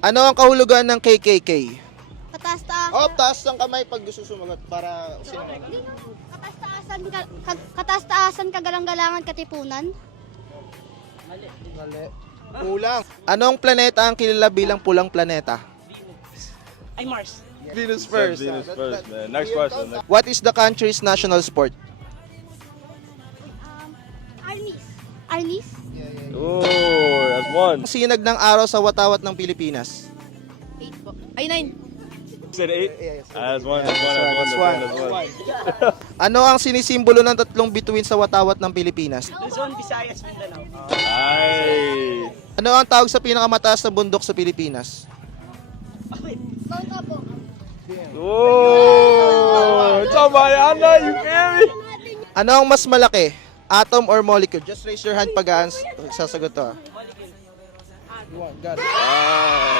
Ano ang kahulugan ng KKK? Kataas-taas. Oh, taas ng kamay pag gusto sumagot para sino? Kataas-taasan, kataas-taasan, kagalang-galangan, katipunan. Mali. Kulang. Anong planeta ang kilala bilang pulang planeta? Ay, Mars. Venus first. Venus first, man. Next question. What is the country's national sport? Arnis. Arnis? Oh, that's one. Ang sinag ng araw sa watawat ng Pilipinas? 8 po. Ay, 9. You said 8? Yes. That's one. That's one. Ano ang sinisimbolo ng tatlong bituin sa watawat ng Pilipinas? Luzon, Visayas, Mindanao. Ay. Ano ang tawag sa pinakamataas na bundok sa Pilipinas? Bangka po. Oh, it's on Mariana, you feel me? Ano ang mas malaki? Atom or molecule? Just raise your hand pag sasagot to. Ah.